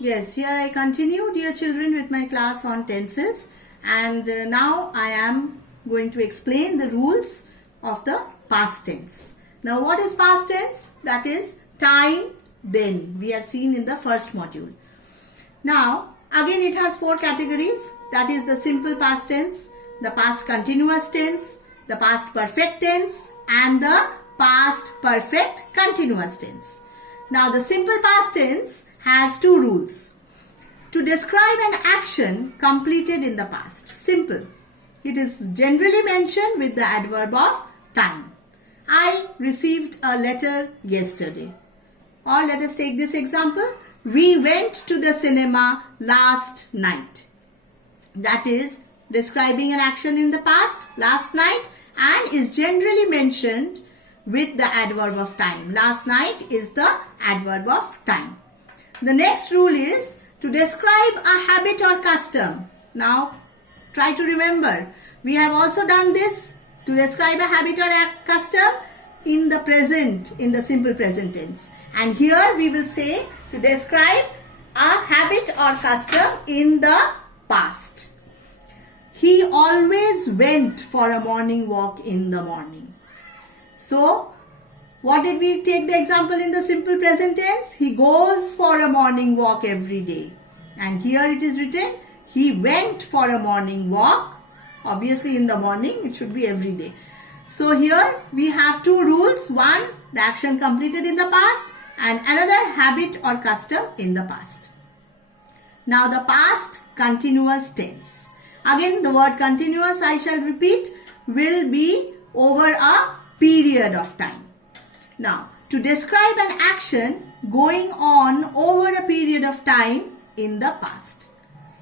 Yes, here I continue, dear children, with my class on tenses, and now I am going to explain the rules of the past tense. Now, what is past tense? That is time, then. We have seen in the first module. Now, again it has four categories. That is the simple past tense, the past continuous tense, the past perfect tense, and the past perfect continuous tense. Now, the simple past tense has two rules. To describe an action completed in the past. Simple. It is generally mentioned with the adverb of time. I received a letter yesterday. Or let us take this example. We went to the cinema last night. That is describing an action in the past, last night, and is generally mentioned with the adverb of time. Last night is the adverb of time. The next rule is to describe a habit or custom. Now, try to remember. We have also done this to describe a habit or a custom in the present, in the simple present tense. And here we will say to describe a habit or custom in the past. He always went for a morning walk in the morning. So, what did we take the example in the simple present tense? He goes for a morning walk every day. And here it is written, he went for a morning walk. Obviously in the morning, it should be every day. So here we have two rules. One, the action completed in the past, and another habit or custom in the past. Now the past continuous tense. Again, the word continuous, I shall repeat, will be over a period of time. Now, to describe an action going on over a period of time in the past.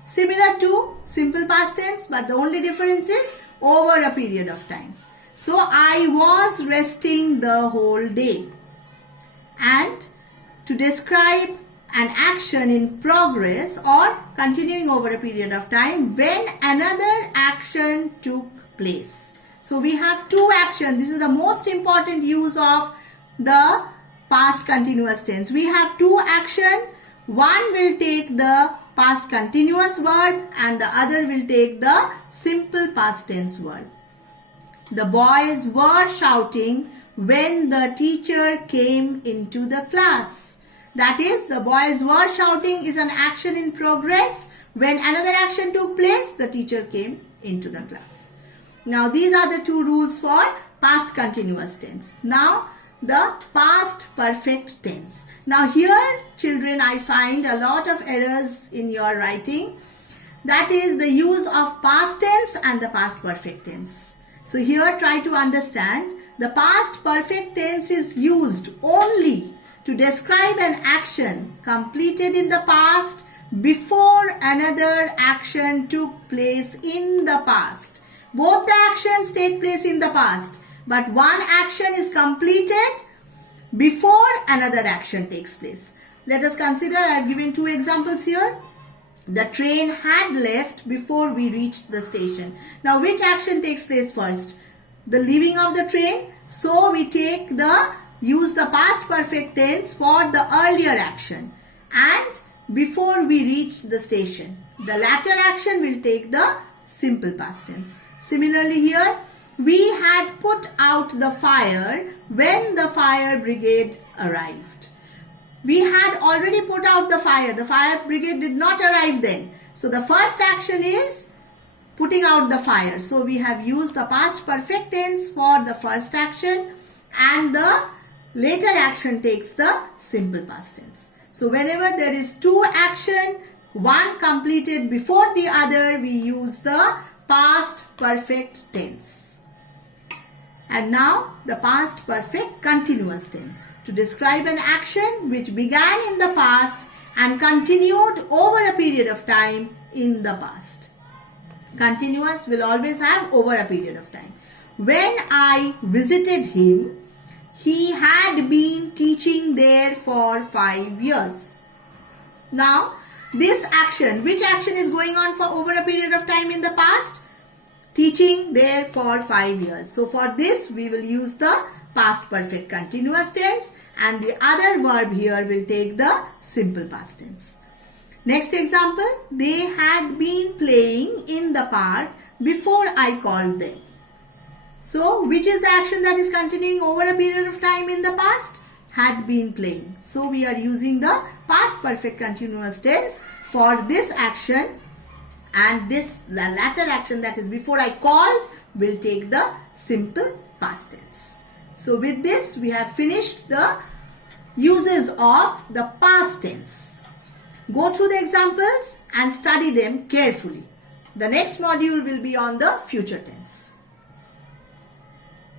Similar to simple past tense, but the only difference is over a period of time. So, I was resting the whole day. And to describe an action in progress or continuing over a period of time when another action took place. So, we have two actions. This is the most important use of the past continuous tense. We have two actions. One will take the past continuous verb and the other will take the simple past tense verb. The boys were shouting when the teacher came into the class. That is, the boys were shouting is an action in progress. When another action took place, the teacher came into the class. Now, these are the two rules for past continuous tense. Now, the past perfect tense. Now here, children, I find a lot of errors in your writing. That is the use of past tense and the past perfect tense. So here, try to understand. The past perfect tense is used only to describe an action completed in the past before another action took place in the past. Both the actions take place in the past, but one action is completed before another action takes place. Let us consider, I have given two examples here. The train had left before we reached the station. Now, which action takes place first? The leaving of the train. So, we use the past perfect tense for the earlier action. And before we reach the station. The latter action will take the simple past tense. Similarly here, we had put out the fire when the fire brigade arrived. We had already put out the fire. The fire brigade did not arrive then. So the first action is putting out the fire. So we have used the past perfect tense for the first action and the later action takes the simple past tense. So whenever there is two action, one completed before the other, we use the past perfect tense. And now the past perfect continuous tense. To describe an action which began in the past and continued over a period of time in the past. Continuous will always have over a period of time. When I visited him, he had been teaching there for 5 years. Now, this action, which action is going on for over a period of time in the past? Teaching there for 5 years. So, for this, we will use the past perfect continuous tense and the other verb here will take the simple past tense. Next example, they had been playing in the park before I called them. So, which is the action that is continuing over a period of time in the past? Had been playing. So, we are using the past perfect continuous tense for this action, and the latter action, that is before I called, will take the simple past tense. So, with this we have finished the uses of the past tense. Go through the examples and study them carefully. The next module will be on the future tense.